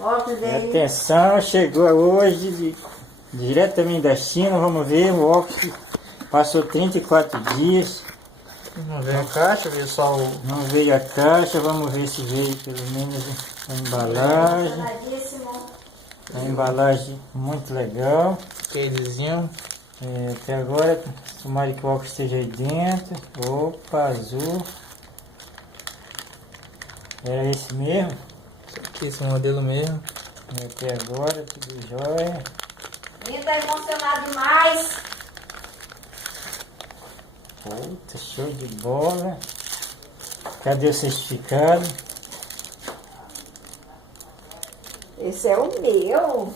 Óculos dele. Atenção, chegou hoje diretamente da China. Vamos ver, o óculos passou 34 dias. Não veio a caixa, veio só o... Não veio a caixa, vamos ver se veio pelo menos a embalagem. Saladíssimo. A embalagem muito legal. casezinho. Até agora, tomara que o óculos esteja aí dentro. Opa, azul. Era esse mesmo? Isso aqui, esse modelo mesmo. Até agora, tudo jóia. Menino tá emocionado demais. Puta, show de bola. Cadê o certificado? Esse é o meu.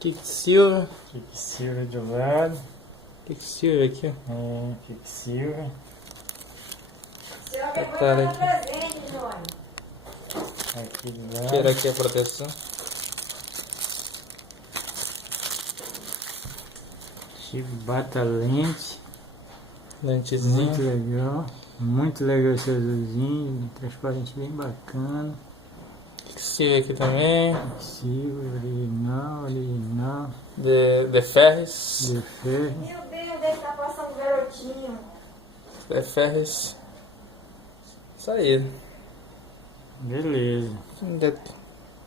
Quicksilver. Quicksilver do lado. Quicksilver aqui, ó. Quicksilver. Seu Tá vergonha aqui. é presente, Johnny. Aqui do lado. Tira aqui a proteção. Chibata lente. Lentezinho. Muito legal. Muito legal esse azulzinho. Transparente bem bacana. Quicksilver aqui também. Quicksilver, original. De Ferris. De ferro. Meu Deus, deve estar passando um garotinho. De Ferris. Isso aí. Beleza. Um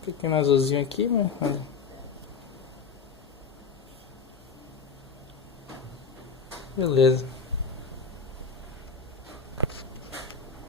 pequeno azulzinho aqui, mas... Beleza.